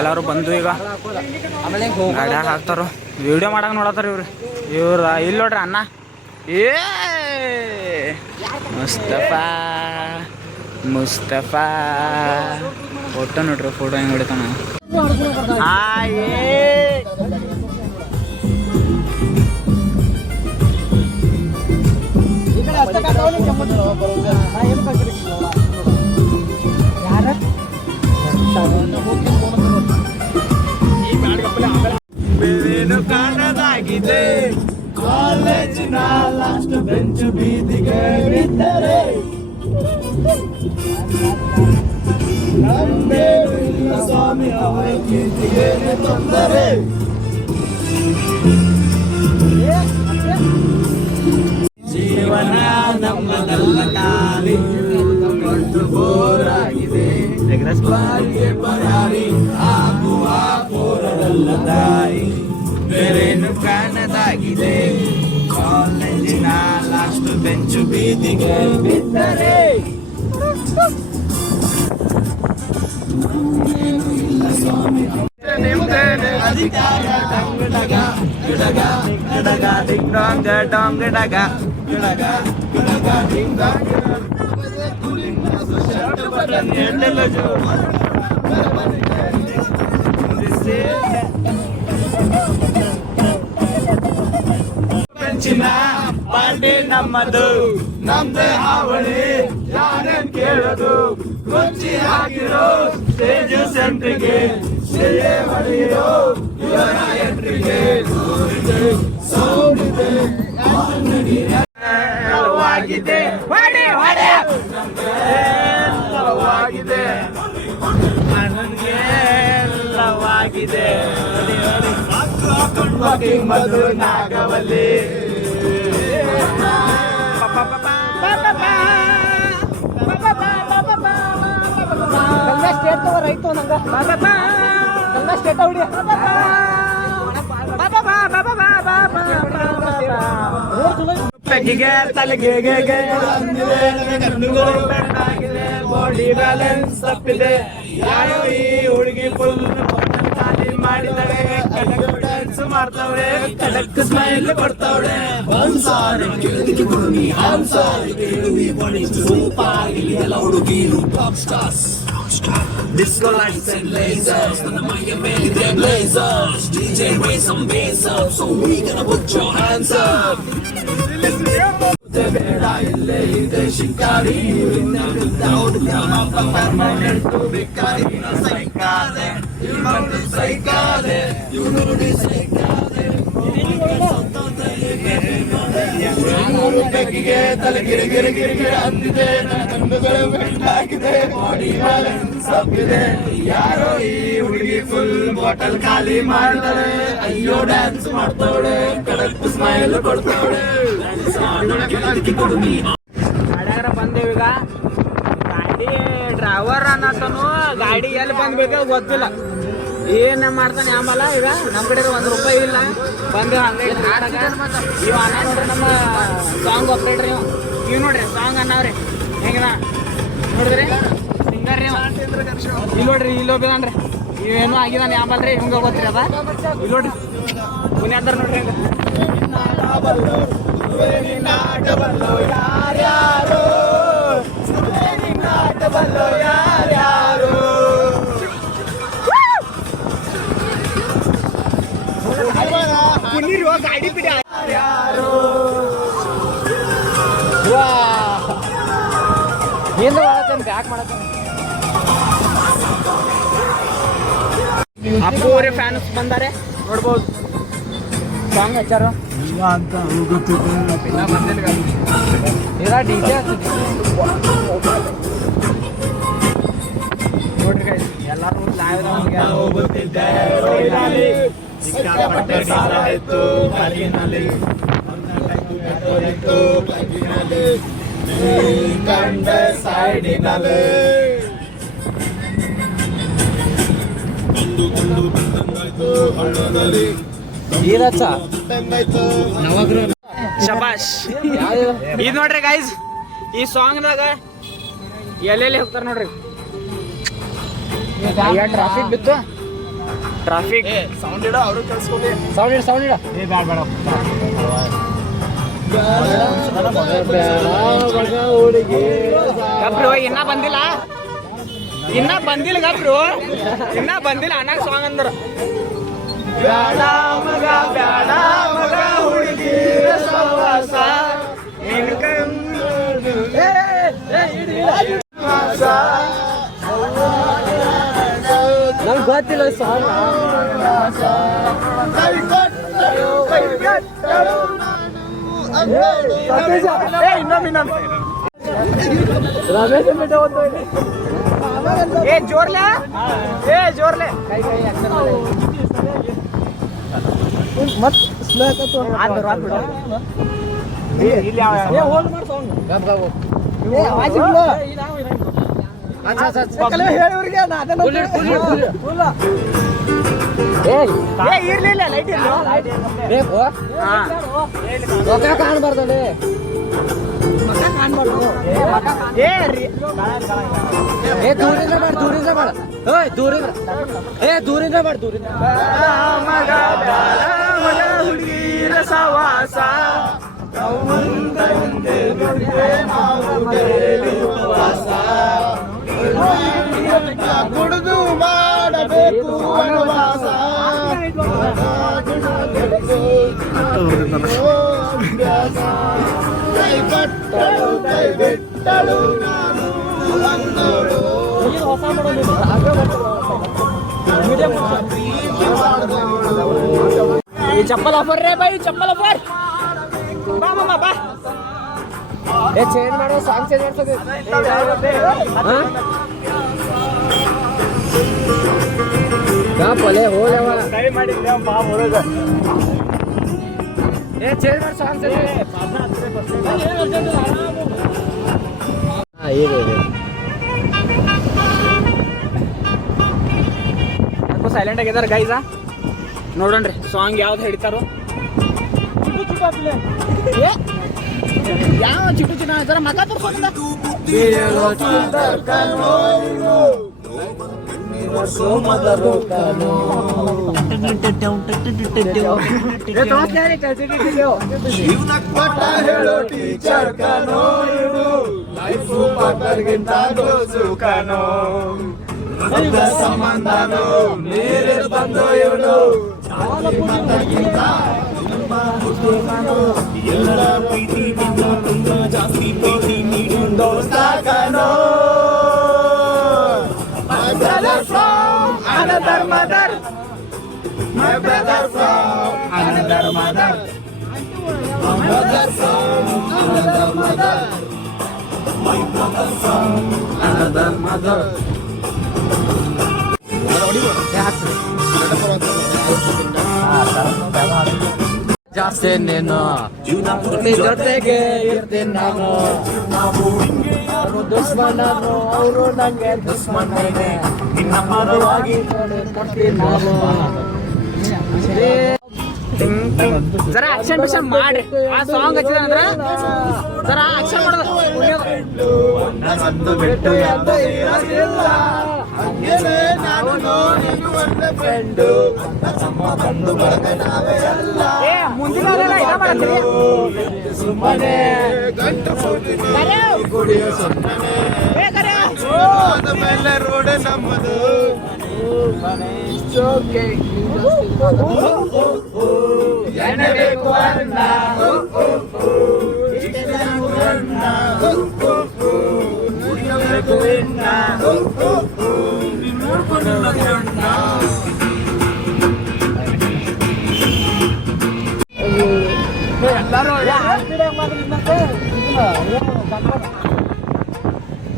ಎಲ್ಲರೂ ಬಂದು ಈಗ ಗಾಡ್ಯಾಗ ಹಾಕ್ತಾರ. ವಿಡಿಯೋ ಮಾಡಾಕ ನೋಡತ್ತಾರ ಇವ್ರ ಇಲ್ಲಿ ನೋಡ್ರಿ ಅಣ್ಣ. ಏ ಮುಸ್ತಫಾ ಫೋಟೋ ನೋಡ್ರಿ, ಫೋಟೋ ಹೆಂಗ್ ಹೊಡಿತಾನ. ಬೇರೇನು ಕಾಣದಾಗಿದೆ ಕಾಲೇಜಿನ ಲಾಸ್ಟ್ ಬೆಂಚ್ ಬೀದಿಗೆ ಬಿದ್ದರೆ ನಮ್ದೇನು ಇಲ್ಲ ಸ್ವಾಮಿ ಅವರ ಕೀರ್ತಿಗೆ ತೊಂದರೆ. ಜೀವನ ನಮ್ಮದಲ್ಲ ಖಾಲಿ ಕೊಂಡು ಬೋರಾಗಿದೆ ಬಾರಿಗೆ ಪರಾರಿ ಆಗುವ ಪೋರಡಲ್ಲ ದಾರಿ. ಬೇರೇನು ಕಾಣದಾಗಿದೆ ಕಾಲೇಜಿನ ಲಾಸ್ಟ್ ಬೆಂಚು ಬೀದಿಗೆ ಬಿದ್ದರೆ ಅಧಿಕಾರ ಡಂಗಡಗ ಗಿಡಗ ಗಿಡಗ ಡಿಂಗ್ ಡಾಂಗ್ ಡಾಂಗ್ ಡಗ ಗಿಡಗ ಗಿಡಗ ಡಿಂಗ್ ಡಾಂಗ್ ಬೆಂಚಿನ ಪಾರ್ಟಿ ನಮ್ಮದು, ನಮ್ದೇ ಹಾವಳಿ ಯಾರೇನ್ ಕೇಳೋದು. ಕುರ್ಚಿ ಹಾಕಿರೋ ಸ್ಟೇಜ್ ಸೆಂಟ್ರಿಗೆ ಸೆಲೆ ಹೊಡೆಯಿರೋ ಇವರ ಎಂಟ್ರಿಗೆ. ಸೋಲಿದೆ ಎಲ್ಲವಾಗಿದೆ ಎಲ್ಲವಾಗಿದೆ ಎಲ್ಲವಾಗಿದೆ. ಮಧು ನಾಗವಲ್ಲಿ ಸ್ಟೇಟ್ ತಗೋ ರೈಟ್ ನಂಗ ಸ್ಟೇಟ್ ಹೊಡಿ. ಬೆಕ್ಕಿಗೆ ತಲೆಗೆ ಕಣ್ಣುಗಳು ಬೆಣ್ಣಾಗಿದೆ, ಬಾಡಿ ಬ್ಯಾಲೆನ್ಸ್ ತಪ್ಪಿದೆ. ಯಾರೋ ಈ ಹುಡುಗಿ ಫುಲ್ ಖಾಲಿ ಮಾಡಿದಳೆ, ಕಡಕ್ ಡ್ಯಾನ್ಸ್ ಮಾಡ್ತಾವಳೆ, ಕಡಕ್ ಸ್ಮೈಲ್ ಕೊಡ್ತಾವಳೆ. ಒಂದ್ಸಾರಿ ಕೇಳಿದಕ್ಕೆ ಹುಡುಗಿ ಒಂದ್ಸಾರಿ ಕೇಳುವಿ ಬಾಡಿ ಸೂಪರ್ ಎಲ್ಲ ಹುಡುಗಿರು top stars. Disco lights and lasers, the Miami they blazers. DJ raise some bass up, so we gonna put your hands up. ಬೇಡ ಇಲ್ಲೇ ಇದೆ ಶಿಕಾರಿ, ಪರ್ಮನೆಂಟ್ ಬಿಕಾರಿ. ಸೈಕಾದೆ ಇವನು ಸೈಕಾದೆ ಇವನು ಸೈಕಾದೆ. ಬೆಕ್ಕಿಗೆ ತಲೆ ಗಿರಿಗಿರಿಗಿರಿಗಿರಿ ಅಂದಿದೆ, ನನ್ನ ಕಣ್ಣುಗಳು ಬೆಂಡಾಗಿದೆ, ಬಾಡಿ ಬ್ಯಾಲೆನ್ಸ್ ತಪ್ಪಿದೆ. ಯಾರೋ ಈ ಹುಡುಗಿ ಫುಲ್ ಬಾಟಲ್ ಖಾಲಿ ಮಾಡ್ತಾಳೆ, ಅಯ್ಯೋ ಡ್ಯಾನ್ಸ್ ಮಾಡ್ತಾವಳೆ, ಕಡಕ್ ಸ್ಮೈಲ್ ಕೊಡ್ತಾವಳೆ. ಗಾಡ್ಯಾಗ ಬಂದೇವೀಗ. ಗಾಡಿ ಡ್ರೈವರ್ ಅನ್ನತನು ಗಾಡಿ ಎಲ್ಲಿ ಬಂದ್ಬೇಕು ಗೊತ್ತಿಲ್ಲ, ಏನ್ ಮಾಡ್ತಾನೆ ಆಮೇಲೆ. ಈಗ ನಮ್ಮ ಕಡೆ ₹1 ಇಲ್ಲ. ಬಂದು ಹಂಗೆ ಇವ್ ಅನ್ನ ನೋಡ್ರಿ, ನಮ್ಮ ಸಾಂಗ್ ಆಪ್ರೇಟರ್ ಇವ್ ನೋಡ್ರಿ, ಸಾಂಗ್ ಅನ್ನವ್ರಿ ಹೆಂಗದ ನೋಡಿದ್ರಿ, ಸಿಂಗರ್ ರೀ ಇಲ್ಲಿ ನೋಡ್ರಿ. ಇಲ್ಲಿ ಹೋಗಿದಾನ್ರಿ, ಇವೇನು ಆಗಿದಾನೆ ಆಮೇಲೆ ರೀ, ಹಿಂಗ ಗೊತ್ತ್ರಿ ಅದ. ಇಲ್ಲಿ ನೋಡ್ರಿ ಪುಣ್ಯಾದಾರ ನೋಡ್ರಿ ಹಂಗ. ಯಾರ್ಯಾರು ಯಾರ್ಯಾರು ಗಾಡಿ ಬಿಡಿ ಯಾರು ಏನು ಮಾಡತ್ತೇನೆ ಬ್ಯಾಕ್ ಮಾಡತ್ತೇನೆ. ಅಪ್ಪು ಅವರೇ ಫ್ಯಾನ್ಸ್ ಬಂದಾರೆ ನೋಡ್ಬೋದು. ಸಾಂಗ್ ಹಚ್ಚಾರು ಅಂತ ಬಂದಿಲ್ಲ ಈಗ DJ ನೋಡ್ರಿ ಗೈಸ್, ಎಲ್ಲರೂ ಲೈವ್ ಕಂಡ ಸೈಡಿನಲ್ಲಿ ಶಬಾಷ್. ಇದು ನೋಡ್ರಿ ಗೈಸ್, ಈ ಸಾಂಗ್ದಾಗ ಎಲ್ಲೆಲ್ಲಿ ಹೋಗ್ತಾರ ನೋಡ್ರಿ. ಟ್ರಾಫಿಕ್ ಬಿತ್ತು ಟ್ರಾಫಿಕ್ ಸೌಂಡ್ ಇಡ ಅವರು ಕಳ್ಸ್ಕೊಡಿ. ಸೌಂಡ್ ಇಡ ಏ ಬೇಡ ಗಬ್ರು ಇನ್ನ ಬಂದಿಲ್ಲ ಗಬ್ರು ಇನ್ನ ಬಂದಿಲ್ಲ ಅಣ್ಣಾಗ ಸಾಂಗ್ ಅಂದ್ರ ಬ್ಯಾಡ ಮಗ ಹುಡುಗಿ ಸವಾಸ ನಂಗೆ ಗೊತ್ತಿಲ್ಲ ಸಾಂಗ್ ಜೋರ್ಲೆ ಮತ್ ಇರ್ಲಿಲ್ಲ ಲೈಟ್ ಬೇಕು ಕಾಣ್ಬಾರ್ದಲ್ಲಿ ದೂರಿಂದ ಮಾಡ ಹುಡುಗಿರ ಸವಾಸ ಕುಡಿದು ಮಾಡಬೇಕು ವನವಾಸ ಕೈ ಕಟ್ಟಳು ಕೈ ಬಿಟ್ಟಳು ನಾನು ಅಂದಳು. चप्पल ऑफर रे भाई चप्पल ऑफर बा मामा बा ए चेंज मारो सॉन्ग चेंज ಮಾಡ್ಸೋದು ಯಾ ಪೊಲೆ ಹೋಲವ ಕೈ ಮಾಡಿದ್ದೆ ಬಾ ಹೊರಗ ए चेंज ಮಾಡು सॉन्ग चेंज ಹಾಂ ಇದೆ ಸ್ವಲ್ಪ ಸೈಲೆಂಟ್ ಆಗಿದ್ದಾರೆ ಗೈಸ ನೋಡೋಣ್ರಿ ಸಾಂಗ್ ಯಾವ್ದು ಹೇಳ್ತಾರೋ ಯಾವ ಚಿಟ್ಟು ಚಿನ್ನ ಜರ ಮಗ ತೋರ್ಸೋದ ಸಂಬಂಧನು ನೀರೇ ಬಂದು ಇವನು ಎಲ್ಲ ಪ್ರೀತಿ ಜಾಸ್ತಿ ಪ್ರೀತಿ ನೀಡು ದೋಸ್ತಾಗನೋ My brother from another mother My brother from another mother My brother from another mother My brother from another mother ಜಾಸ್ತಿ ನೀನು ಜೊತೆಗೆ ಇರ್ತೀನಿ ನಾನು ದುಶ್ಮನನು ಅವರು ನಂಗೆ ದುಶ್ಮನೇ ನಿನ್ನ ಪರವಾಗಿ ಕೊಡ್ತೀನಿ ನಾನು ಜರ ಆಕ್ಷನ್ ಪಿಕ್ಷನ್ ಮಾಡಿ ಆ ಸಾಂಗ್ ಹಚ್ಚಿದ ಅಂದ್ರೆ ಜರ ಆಕ್ಷನ್ ಮಾಡೋದು ಮುಂದಿನ ಸುಮ್ಮನೆ ಮೇಲೆ ರೋಡ್ ನಮ್ಮದು ಎನ್ನಬೇಕು ಅನ್ನ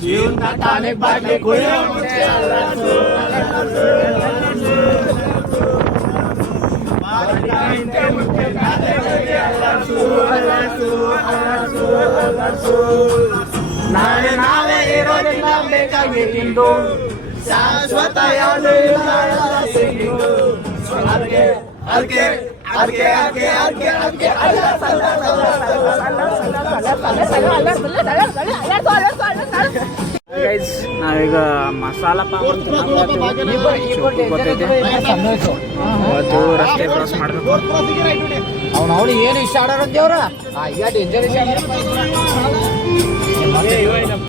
ಜೀವನ ತಾನೇ ಬಾಟ್ಲಿ ಕುಡಿಯೋ ಮುಂಚೆ ನಾಳೆ ನಾಳೆ ಇರೋದಿಲ್ಲ ಬೇಕಾಗಿ ತಿಂದು ಶಾಶ್ವತ ಯಾವುದು ಅದಕ್ಕೆ ಅದಕ್ಕೆ ಅದಕ್ಕೆ ಅದಕ್ಕೆ ಅದಕ್ಕೆ ಗೈಸ್ ನಾವೀಗ ಮಸಾಲ ಪಾವ್ ಅಂತ ಗೊತ್ತೈತಿ. ಇವತ್ತು ರಸ್ತೆ ಕ್ರಾಸ್ ಮಾಡ್ಬೇಕು. ಅವ್ನು ಏನು ಇಷ್ಟ ಆಡೋರ ದೇವ್ರ ಡೇಂಜರ್ ಇಷ್ಟ